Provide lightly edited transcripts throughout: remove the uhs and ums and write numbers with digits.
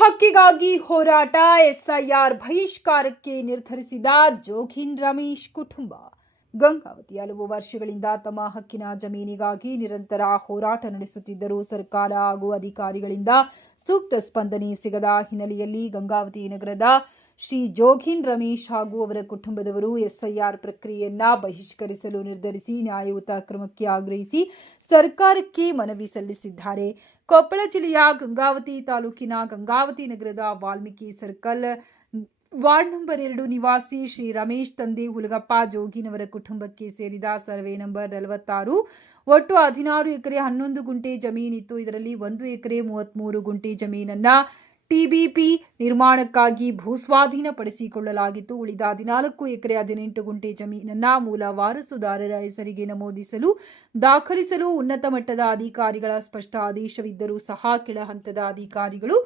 ಹಕ್ಕಿಗಾಗಿ ಹೋರಾಟ, ಎಸ್ಐಆರ್ ಬಹಿಷ್ಕಾರಕ್ಕೆ ನಿರ್ಧರಿಸಿದ ಜೋಗಿನ್ ರಮೇಶ್ ಕುಟುಂಬ. ಗಂಗಾವತಿ ಹಲವು ವರ್ಷಗಳಿಂದ ತಮ್ಮ ಹಕ್ಕಿನ ಜಮೀನಿಗಾಗಿ ನಿರಂತರ ಹೋರಾಟ ನಡೆಸುತ್ತಿದ್ದರೂ ಸರ್ಕಾರ ಹಾಗೂ ಅಧಿಕಾರಿಗಳಿಂದ ಸೂಕ್ತ ಸ್ಪಂದನೆ ಸಿಗದ ಹಿನ್ನೆಲೆಯಲ್ಲಿ ಗಂಗಾವತಿ ನಗರದ ಶ್ರೀ ಜೋಗಿನ್ ರಮೇಶ್ ಹಾಗೂ ಅವರ ಕುಟುಂಬದವರು ಎಸ್ಐಆರ್ ಪ್ರಕ್ರಿಯೆಯನ್ನ ಬಹಿಷ್ಕರಿಸಲು ನಿರ್ಧರಿಸಿ ನ್ಯಾಯಯುತ ಕ್ರಮಕ್ಕೆ ಆಗ್ರಹಿಸಿ ಸರ್ಕಾರಕ್ಕೆ ಮನವಿ ಸಲ್ಲಿಸಿದ್ದಾರೆ. ಕೊಪ್ಪಳ ಜಿಲ್ಲೆಯ ಗಂಗಾವತಿ ತಾಲೂಕಿನ ಗಂಗಾವತಿ ನಗರದ ವಾಲ್ಮೀಕಿ ಸರ್ಕಲ್ ವಾರ್ಡ್ ನಂಬರ್ 2 ನಿವಾಸಿ ಶ್ರೀ ರಮೇಶ್ ತಂದೆ ಹುಲಗಪ್ಪ ಜೋಗಿನ್ ಅವರ ಕುಟುಂಬಕ್ಕೆ ಸೇರಿದ ಸರ್ವೆ ನಂಬರ್ 46 ಒಟ್ಟು 16 ಎಕರೆ 11 ಗುಂಟೆ ಜಮೀನಿತ್ತು. ಇದರಲ್ಲಿ 1 ಎಕರೆ 33 ಗುಂಟೆ ಜಮೀನನ್ನ ಟಿಬಿಪಿ ನಿರ್ಮಾಣಕ್ಕಾಗಿ ಭೂಸ್ವಾಧೀನಪಡಿಸಿಕೊಳ್ಳಲಾಗಿತ್ತು. ಉಳಿದ 14 ಎಕರೆ 18 ಗುಂಟೆ ಜಮೀನನ್ನ ಮೂಲ ವಾರಸುದಾರರ ಹೆಸರಿಗೆ ನಮೂದಿಸಲು ದಾಖಲಿಸಲು ಉನ್ನತ ಮಟ್ಟದ ಅಧಿಕಾರಿಗಳ ಸ್ಪಷ್ಟ ಆದೇಶವಿದ್ದರೂ ಸಹ ಕೆಳ ಹಂತದ ಅಧಿಕಾರಿಗಳು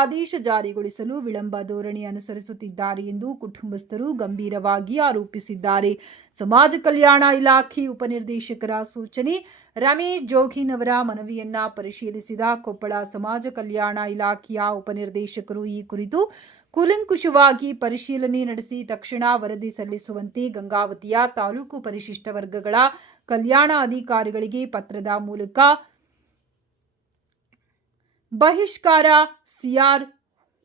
ಆದೇಶ ಜಾರಿಗೊಳಿಸಲು ವಿಳಂಬ ಧೋರಣೆ ಅನುಸರಿಸುತ್ತಿದ್ದಾರೆ ಎಂದು ಕುಟುಂಬಸ್ಥರು ಗಂಭೀರವಾಗಿ ಆರೋಪಿಸಿದ್ದಾರೆ. ಸಮಾಜ ಕಲ್ಯಾಣ ಇಲಾಖೆ ಉಪನಿರ್ದೇಶಕರ ಸೂಚನೆ. ರಮೇಶ್ ಜೋಗಿನ್ ಅವರ ಮನವಿಯನ್ನ ಪರಿಶೀಲಿಸಿದ ಕೊಪ್ಪಳ ಸಮಾಜ ಕಲ್ಯಾಣ ಇಲಾಖೆಯ ಉಪನಿರ್ದೇಶಕರು ಈ ಕುರಿತು ಕೂಲಂಕುಷವಾಗಿ ಪರಿಶೀಲನೆ ನಡೆಸಿ ತಕ್ಷಣ ವರದಿ ಸಲ್ಲಿಸುವಂತೆ ಗಂಗಾವತಿಯ ತಾಲೂಕು ಪರಿಶಿಷ್ಟ ವರ್ಗಗಳ ಕಲ್ಯಾಣ ಅಧಿಕಾರಿಗಳಿಗೆ ಪತ್ರದ ಮೂಲಕ ಬಹಿಷ್ಕಾರ CR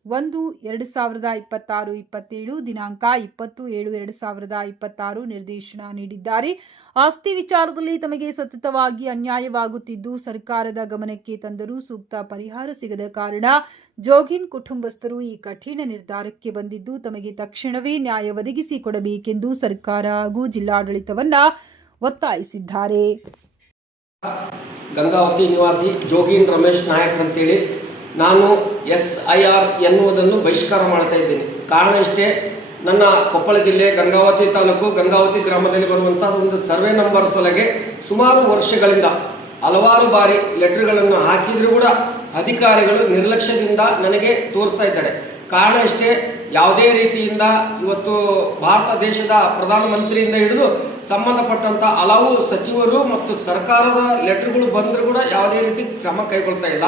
1/2026-27 ದಿನಾಂಕ 20/7/2026 ನಿರ್ದೇಶನ ನೀಡಿದ್ದಾರೆ. ಆಸ್ತಿ ವಿಚಾರದಲ್ಲಿ ತಮಗೆ ಸತತವಾಗಿ ಅನ್ಯಾಯವಾಗುತ್ತಿದ್ದು ಸರ್ಕಾರದ ಗಮನಕ್ಕೆ ತಂದರೂ ಸೂಕ್ತ ಪರಿಹಾರ ಸಿಗದ ಕಾರಣ ಜೋಗಿನ್ ಕುಟುಂಬಸ್ಥರು ಈ ಕಠಿಣ ನಿರ್ಧಾರಕ್ಕೆ ಬಂದಿದ್ದು ತಮಗೆ ತಕ್ಷಣವೇ ನ್ಯಾಯ ಒದಗಿಸಿಕೊಡಬೇಕೆಂದು ಸರ್ಕಾರ ಹಾಗೂ ಜಿಲ್ಲಾಡಳಿತವನ್ನ ಒತ್ತಾಯಿಸಿದ್ದಾರೆ. ಗಂಗಾವತಿ ನಿವಾಸಿ ಜೋಗಿನ್ ರಮೇಶ್ ನಾಯಕ್ ಅಂತೇಳಿ ನಾನು SIR ಎನ್ನುವುದನ್ನು ಬಹಿಷ್ಕಾರ ಮಾಡ್ತಾ ಇದ್ದೇನೆ. ಕಾರಣ ಇಷ್ಟೇ, ನನ್ನ ಕೊಪ್ಪಳ ಜಿಲ್ಲೆ ಗಂಗಾವತಿ ತಾಲೂಕು ಗಂಗಾವತಿ ಗ್ರಾಮದಲ್ಲಿ ಬರುವಂಥ ಒಂದು ಸರ್ವೆ ನಂಬರ್ ಸೊಲಗೆ ಸುಮಾರು ವರ್ಷಗಳಿಂದ ಹಲವಾರು ಬಾರಿ ಲೆಟರ್ಗಳನ್ನು ಹಾಕಿದರೂ ಕೂಡ ಅಧಿಕಾರಿಗಳು ನಿರ್ಲಕ್ಷ್ಯದಿಂದ ನನಗೆ ತೋರಿಸ್ತಾ ಇದ್ದಾರೆ. ಕಾರಣ ಇಷ್ಟೇ, ಯಾವುದೇ ರೀತಿಯಿಂದ ಇವತ್ತು ಭಾರತ ದೇಶದ ಪ್ರಧಾನಮಂತ್ರಿಯಿಂದ ಹಿಡಿದು ಸಂಬಂಧಪಟ್ಟಂಥ ಹಲವು ಸಚಿವರು ಮತ್ತು ಸರ್ಕಾರದ ಲೆಟರ್ಗಳು ಬಂದರೂ ಕೂಡ ಯಾವುದೇ ರೀತಿ ಕ್ರಮ ಕೈಗೊಳ್ತಾ ಇಲ್ಲ.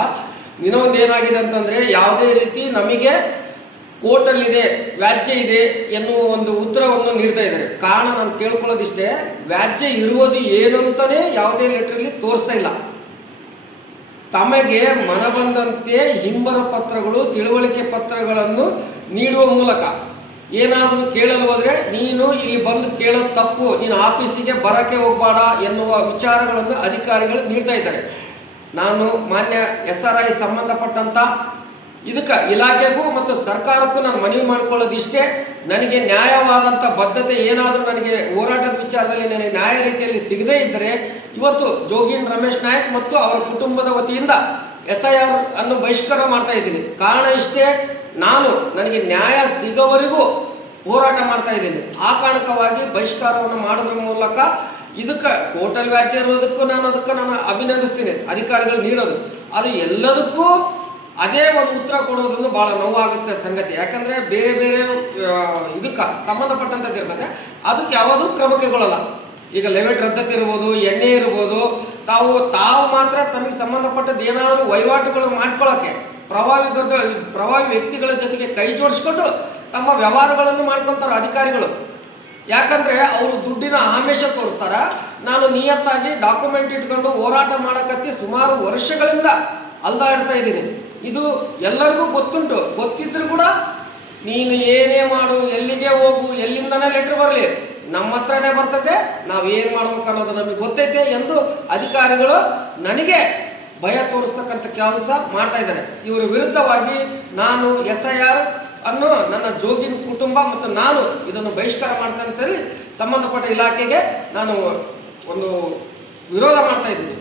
ಇನ್ನೊಂದು ಏನಾಗಿದೆ ಅಂತಂದರೆ, ಯಾವುದೇ ರೀತಿ ನಮಗೆ ಕೋರ್ಟಲ್ಲಿದೆ, ವ್ಯಾಜ್ಯ ಇದೆ ಎನ್ನುವ ಒಂದು ಉತ್ತರವನ್ನು ನೀಡ್ತಾ ಇದ್ದಾರೆ. ಕಾರಣ ನಾನು ಕೇಳ್ಕೊಳ್ಳೋದಿಷ್ಟೇ, ವ್ಯಾಜ್ಯ ಇರುವುದು ಏನು ಅಂತಲೇ ಯಾವುದೇ ಲೆಟ್ರಲ್ಲಿ ತೋರಿಸ್ತಾ ಇಲ್ಲ. ತಮಗೆ ಮನಬಂದಂತೆ ಹಿಂಬರ ಪತ್ರಗಳು, ತಿಳುವಳಿಕೆ ಪತ್ರಗಳನ್ನು ನೀಡುವ ಮೂಲಕ ಏನಾದರೂ ಕೇಳಲು ಹೋದರೆ ನೀನು ಇಲ್ಲಿ ಬಂದು ಕೇಳೋದು ತಪ್ಪು, ನೀನು ಆಫೀಸಿಗೆ ಬರೋಕ್ಕೆ ಹೋಗಬೇಡ ಎನ್ನುವ ವಿಚಾರಗಳನ್ನು ಅಧಿಕಾರಿಗಳು ನೀಡ್ತಾ ಇದ್ದಾರೆ. ನಾನು ಮಾನ್ಯ SRI ಸಂಬಂಧಪಟ್ಟಂಥ ಇದಕ್ಕೆ ಇಲಾಖೆಗೂ ಮತ್ತು ಸರ್ಕಾರಕ್ಕೂ ನಾನು ಮನವಿ ಮಾಡಿಕೊಳ್ಳೋದಿಷ್ಟೇ, ನನಗೆ ನ್ಯಾಯವಾದಂಥ ಬದ್ಧತೆ ಏನಾದರೂ ನನಗೆ ಹೋರಾಟದ ವಿಚಾರದಲ್ಲಿ ನನಗೆ ನ್ಯಾಯ ರೀತಿಯಲ್ಲಿ ಸಿಗದೇ ಇದ್ದರೆ ಇವತ್ತು ಜೋಗಿನ್ ರಮೇಶ್ ನಾಯಕ್ ಮತ್ತು ಅವರ ಕುಟುಂಬದ ವತಿಯಿಂದ SIR ಅನ್ನು ಬಹಿಷ್ಕಾರ ಮಾಡ್ತಾ ಇದ್ದೀನಿ. ಕಾರಣ ಇಷ್ಟೇ, ನನಗೆ ನ್ಯಾಯ ಸಿಗೋವರೆಗೂ ಹೋರಾಟ ಮಾಡ್ತಾ ಇದ್ದೀನಿ. ಆ ಕಾರಣಕವಾಗಿ ಬಹಿಷ್ಕಾರವನ್ನು ಮಾಡೋದ್ರ ಮೂಲಕ ಇದಕ್ಕೆ ಟೋಟಲ್ ವ್ಯಾಜ್ಯ ಇರೋದಕ್ಕೂ ನಾನು ಅಭಿನಂದಿಸ್ತೀನಿ. ಅಧಿಕಾರಿಗಳು ನೀಡೋದು ಅದು ಎಲ್ಲದಕ್ಕೂ ಅದೇ ಒಂದು ಉತ್ತರ ಕೊಡೋದ್ರಿಂದ ಭಾಳ ನೋವಾಗುತ್ತೆ ಸಂಗತಿ. ಯಾಕಂದರೆ ಬೇರೆ ಬೇರೆ ಇದಕ್ಕೆ ಸಂಬಂಧಪಟ್ಟಂಥದ್ದು ಇರ್ತದೆ, ಅದಕ್ಕೆ ಯಾವುದೂ ಕ್ರಮ ಕೈಗೊಳ್ಳಲ್ಲ. ಈಗ ಲೆವೆಟ್ ರದ್ದತಿ ಇರ್ಬೋದು, ಎಣ್ಣೆ ಇರ್ಬೋದು, ತಾವು ಮಾತ್ರ ತಮಗೆ ಸಂಬಂಧಪಟ್ಟದ್ದು ಏನಾದರೂ ವಹಿವಾಟುಗಳು ಮಾಡ್ಕೊಳ್ಳೋಕ್ಕೆ ಪ್ರಭಾವಿ ವ್ಯಕ್ತಿಗಳ ಜೊತೆಗೆ ಕೈ ಜೋಡಿಸ್ಕೊಂಡು ತಮ್ಮ ವ್ಯವಹಾರಗಳನ್ನು ಮಾಡ್ಕೊತಾರೆ ಅಧಿಕಾರಿಗಳು. ಯಾಕಂದರೆ ಅವರು ದುಡ್ಡಿನ ಆಮಿಷ ತೋರಿಸ್ತಾರ. ನಾನು ನಿಯತ್ತಾಗಿ ಡಾಕ್ಯುಮೆಂಟ್ ಇಟ್ಕೊಂಡು ಹೋರಾಟ ಮಾಡೋಕತ್ತಿ ಸುಮಾರು ವರ್ಷಗಳಿಂದ ಅಲ್ದಾಡ್ತಾ ಇದ್ದೀನಿ. ಇದು ಎಲ್ಲರಿಗೂ ಗೊತ್ತುಂಟು. ಗೊತ್ತಿದ್ರು ಕೂಡ ನೀನು ಏನೇ ಮಾಡು, ಎಲ್ಲಿಗೆ ಹೋಗು, ಎಲ್ಲಿಂದನೇ ಲೆಟರ್ ಬರಲಿ, ನಮ್ಮ ಹತ್ರನೇ ಬರ್ತದೆ, ನಾವೇನು ಮಾಡ್ಬೇಕು ಅನ್ನೋದು ನಮಗೆ ಗೊತ್ತೈತೆ ಎಂದು ಅಧಿಕಾರಿಗಳು ನನಗೆ ಭಯ ತೋರಿಸ್ತಕ್ಕಂಥ ಕೆಲಸ ಮಾಡ್ತಾ ಇದ್ದಾರೆ. ಇವರ ವಿರುದ್ಧವಾಗಿ ನಾನು SIR ಅನ್ನು ನನ್ನ ಜೋಗಿನ್ ಕುಟುಂಬ ಮತ್ತು ನಾನು ಇದನ್ನು ಬಹಿಷ್ಕಾರ ಮಾಡ್ತೇನೆ ಅಂತೇಳಿ ಸಂಬಂಧಪಟ್ಟ ಇಲಾಖೆಗೆ ನಾನು ಒಂದು ವಿರೋಧ ಮಾಡ್ತಾ ಇದ್ದೀನಿ.